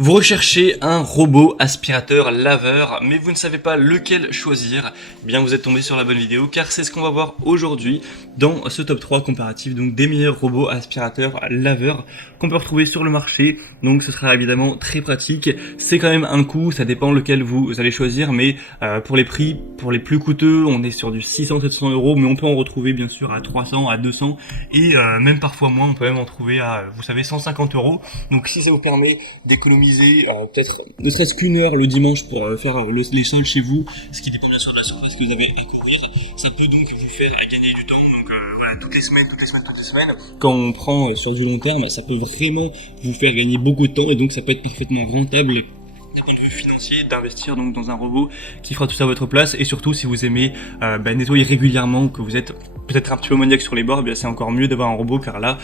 Vous recherchez un robot aspirateur laveur, mais vous ne savez pas lequel choisir. Eh bien, vous êtes tombé sur la bonne vidéo, car c'est ce qu'on va voir aujourd'hui dans ce top 3 comparatif, donc des meilleurs robots aspirateurs laveurs qu'on peut retrouver sur le marché. Donc, ce sera évidemment très pratique. C'est quand même un coût, ça dépend lequel vous allez choisir, mais pour les prix, pour les plus coûteux, on est sur du 600-700 euros, mais on peut en retrouver bien sûr à 300, à 200, et même parfois moins, on peut même en trouver à, vous savez, 150 euros. Donc, si ça vous permet d'économiser peut-être ne serait-ce qu'une heure le dimanche pour faire les sols chez vous, ce qui dépend bien sûr de la surface que vous avez à couvrir, ça peut donc vous faire gagner du temps. Donc voilà, toutes les semaines, quand on prend sur du long terme, ça peut vraiment vous faire gagner beaucoup de temps et donc ça peut être parfaitement rentable d'un point de vue financier d'investir donc dans un robot qui fera tout ça à votre place. Et surtout si vous aimez nettoyer régulièrement, que vous êtes peut-être un petit peu maniaque sur les bords, c'est encore mieux d'avoir un robot, car là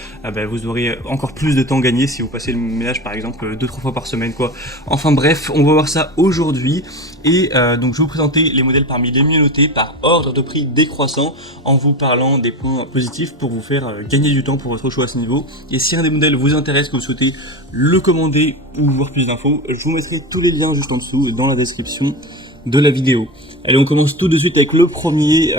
vous aurez encore plus de temps gagné si vous passez le ménage par exemple 2-3 fois par semaine quoi. Enfin bref, on va voir ça aujourd'hui et donc je vais vous présenter les modèles parmi les mieux notés par ordre de prix décroissant, en vous parlant des points positifs pour vous faire gagner du temps pour votre choix à ce niveau. Et si un des modèles vous intéresse, que vous souhaitez le commander ou voir plus d'infos, je vous mettrai tous les liens juste en dessous dans la description de la vidéo. Allez, on commence tout de suite avec le premier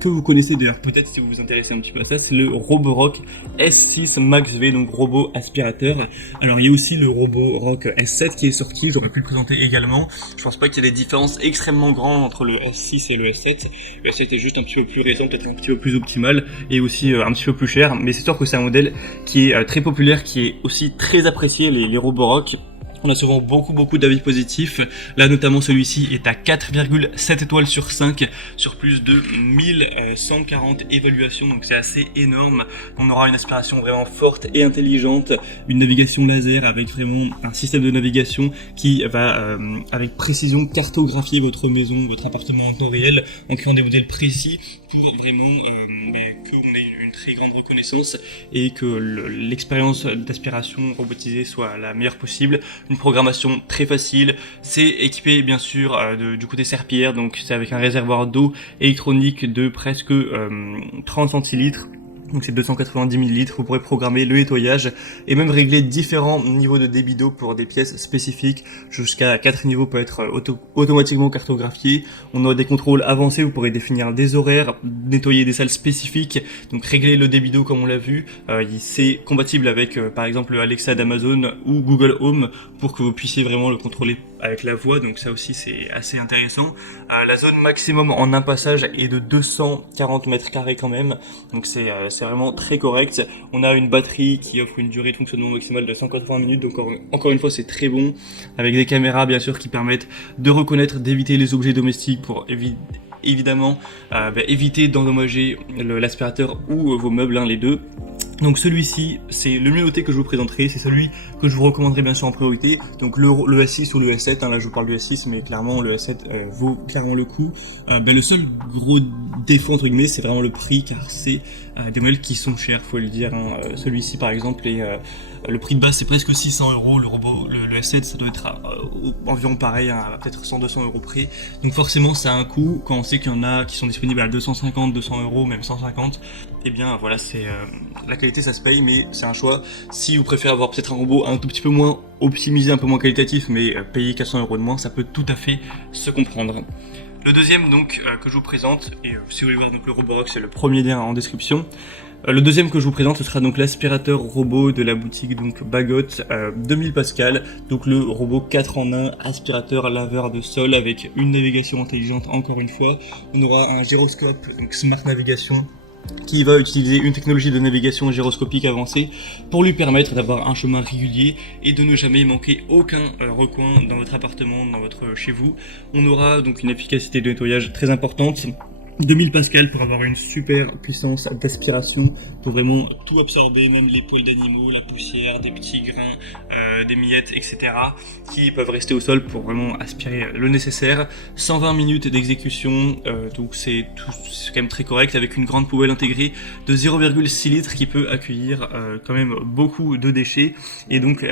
que vous connaissez d'ailleurs peut-être si vous vous intéressez un petit peu à ça, c'est le Roborock S6 Max V, donc robot aspirateur. Alors il y a aussi le Roborock S7 qui est sorti, j'aurais pu le présenter également. Je pense pas qu'il y ait des différences extrêmement grandes entre le S6 et le S7. Le S7 est juste un petit peu plus récent, peut-être un petit peu plus optimal et aussi un petit peu plus cher, mais c'est sûr que c'est un modèle qui est très populaire, qui est aussi très apprécié, les Roborock. On a souvent beaucoup d'avis positifs. Là notamment celui-ci est à 4,7 étoiles sur 5 sur plus de 1140 évaluations, donc c'est assez énorme. On aura une aspiration vraiment forte et intelligente, une navigation laser avec vraiment un système de navigation qui va avec précision cartographier votre maison, votre appartement en temps réel, en créant des modèles précis pour vraiment qu'on ait une très grande reconnaissance et que l'expérience d'aspiration robotisée soit la meilleure possible. Une programmation très facile, c'est équipé bien sûr du côté serpillière, donc c'est avec un réservoir d'eau électronique de presque 30 centilitres. Donc c'est 290 ml, vous pourrez programmer le nettoyage et même régler différents niveaux de débit d'eau pour des pièces spécifiques. Jusqu'à 4 niveaux peut être automatiquement cartographié. On aura des contrôles avancés, vous pourrez définir des horaires, nettoyer des salles spécifiques, donc régler le débit d'eau comme on l'a vu. C'est compatible avec par exemple Alexa d'Amazon ou Google Home pour que vous puissiez vraiment le contrôler avec la voix, donc ça aussi c'est assez intéressant. La zone maximum en un passage est de 240 mètres carrés quand même, donc c'est vraiment très correct. On a une batterie qui offre une durée de fonctionnement maximale de 180 minutes, donc encore une fois c'est très bon, avec des caméras bien sûr qui permettent de reconnaître, d'éviter les objets domestiques pour évidemment éviter d'endommager l'aspirateur ou vos meubles, les deux. Donc celui-ci, c'est le mieux noté que je vous présenterai, c'est celui que je vous recommanderai bien sûr en priorité. Donc le S6 ou le S7, là je vous parle du S6, mais clairement le S7 vaut clairement le coup. Le seul gros défaut entre guillemets, c'est vraiment le prix, car c'est des modèles qui sont chers, faut le dire. Celui-ci par exemple, le prix de base c'est presque 600 euros, le S7 ça doit être environ pareil, peut-être 100-200 euros près. Donc forcément ça a un coût, quand on sait qu'il y en a qui sont disponibles à 250, 200 euros, même 150, et bien voilà, c'est la qualité ça se paye, mais c'est un choix. Si vous préférez avoir peut-être un robot un tout petit peu moins optimisé, un peu moins qualitatif, mais payer 400 euros de moins, ça peut tout à fait se comprendre. Le deuxième donc que je vous présente, et si vous voulez voir donc le Roborock, c'est le premier lien en description. Le deuxième que je vous présente, ce sera donc l'aspirateur robot de la boutique donc Bagot, 2000 Pascal, donc le robot 4 en 1, aspirateur laveur de sol avec une navigation intelligente encore une fois. On aura un gyroscope, donc Smart Navigation, qui va utiliser une technologie de navigation gyroscopique avancée pour lui permettre d'avoir un chemin régulier et de ne jamais manquer aucun recoin dans votre appartement, chez vous. On aura donc une efficacité de nettoyage très importante. 2000 Pascal pour avoir une super puissance d'aspiration, pour vraiment tout absorber, même les poils d'animaux, la poussière, des petits grains, des miettes, etc. qui peuvent rester au sol pour vraiment aspirer le nécessaire. 120 minutes d'exécution, donc c'est quand même très correct, avec une grande poubelle intégrée de 0,6 litres qui peut accueillir quand même beaucoup de déchets, et donc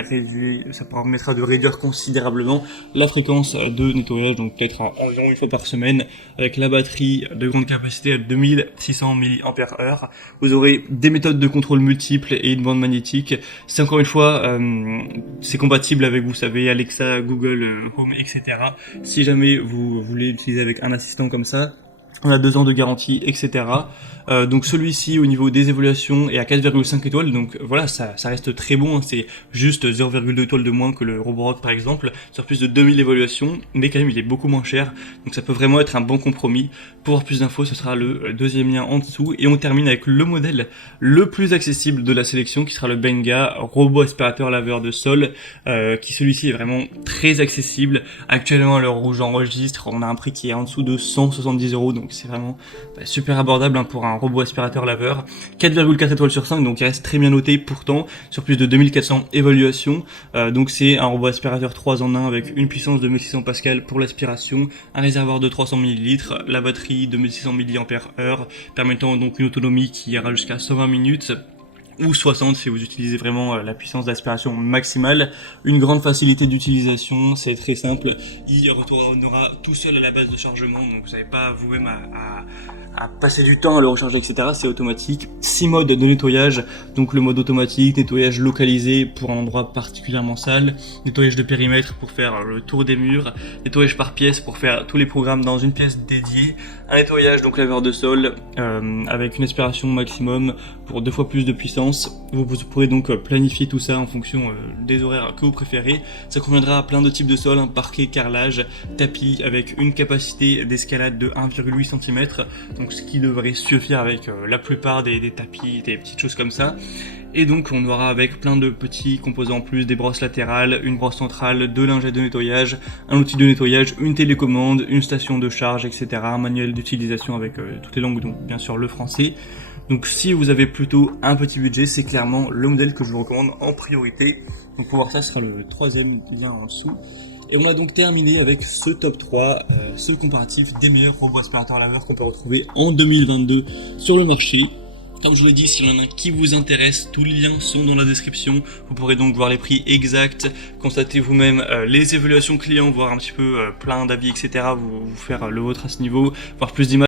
ça permettra de réduire considérablement la fréquence de nettoyage, donc peut-être environ une fois par semaine, avec la batterie de grande capacité à 2600 mAh. Vous aurez des méthodes de contrôle multiples et une bande magnétique. C'est encore une fois, c'est compatible avec, vous savez, Alexa, Google Home, etc. Si jamais vous voulez l'utiliser avec un assistant comme ça, on a 2 ans de garantie, etc. Donc celui-ci au niveau des évaluations est à 4,5 étoiles, donc voilà, ça reste très bon, hein. C'est juste 0,2 étoiles de moins que le Roborock par exemple, sur plus de 2000 évaluations, mais quand même il est beaucoup moins cher, donc ça peut vraiment être un bon compromis. Pour avoir plus d'infos, ce sera le deuxième lien en dessous, et on termine avec le modèle le plus accessible de la sélection, qui sera le Benga robot aspirateur laveur de sol, qui celui-ci est vraiment très accessible. Actuellement à l'heure où j'enregistre, on a un prix qui est en dessous de 170 €, donc c'est vraiment super abordable, hein, pour un robot aspirateur laveur. 4,4 étoiles sur 5, donc il reste très bien noté pourtant, sur plus de 2400 évaluations. Donc c'est un robot aspirateur 3 en 1 avec une puissance de 1600 Pascal pour l'aspiration, un réservoir de 300 ml, la batterie de 1600 mAh, permettant donc une autonomie qui ira jusqu'à 120 minutes. Ou 60 si vous utilisez vraiment la puissance d'aspiration maximale. Une grande facilité d'utilisation, c'est très simple, il retournera tout seul à la base de chargement, donc vous n'avez pas vous-même à passer du temps à le recharger, etc. C'est automatique. 6 modes de nettoyage, donc le mode automatique, nettoyage localisé pour un endroit particulièrement sale, nettoyage de périmètre pour faire le tour des murs, nettoyage par pièce pour faire tous les programmes dans une pièce dédiée, un nettoyage donc laveur de sol avec une aspiration maximum pour 2 fois plus de puissance. Vous pourrez donc planifier tout ça en fonction des horaires que vous préférez. Ça conviendra à plein de types de sols, hein, parquet, carrelage, tapis, avec une capacité d'escalade de 1,8 cm, donc ce qui devrait suffire avec la plupart des tapis, des petites choses comme ça. Et donc on aura avec plein de petits composants en plus, des brosses latérales, une brosse centrale, 2 lingettes de nettoyage, un outil de nettoyage, une télécommande, une station de charge, etc. Un manuel d'utilisation avec toutes les langues, donc bien sûr le français. Donc si vous avez plutôt un petit budget, c'est clairement le modèle que je vous recommande en priorité. Donc pour voir ça, ce sera le 3e lien en dessous. Et on a donc terminé avec ce top 3, ce comparatif des meilleurs robots aspirateurs laveurs qu'on peut retrouver en 2022 sur le marché. Comme je vous l'ai dit, s'il y en a un qui vous intéresse, tous les liens sont dans la description. Vous pourrez donc voir les prix exacts, constater vous-même les évaluations clients, voir un petit peu plein d'avis, etc. Vous faire le vôtre à ce niveau, voir plus d'images.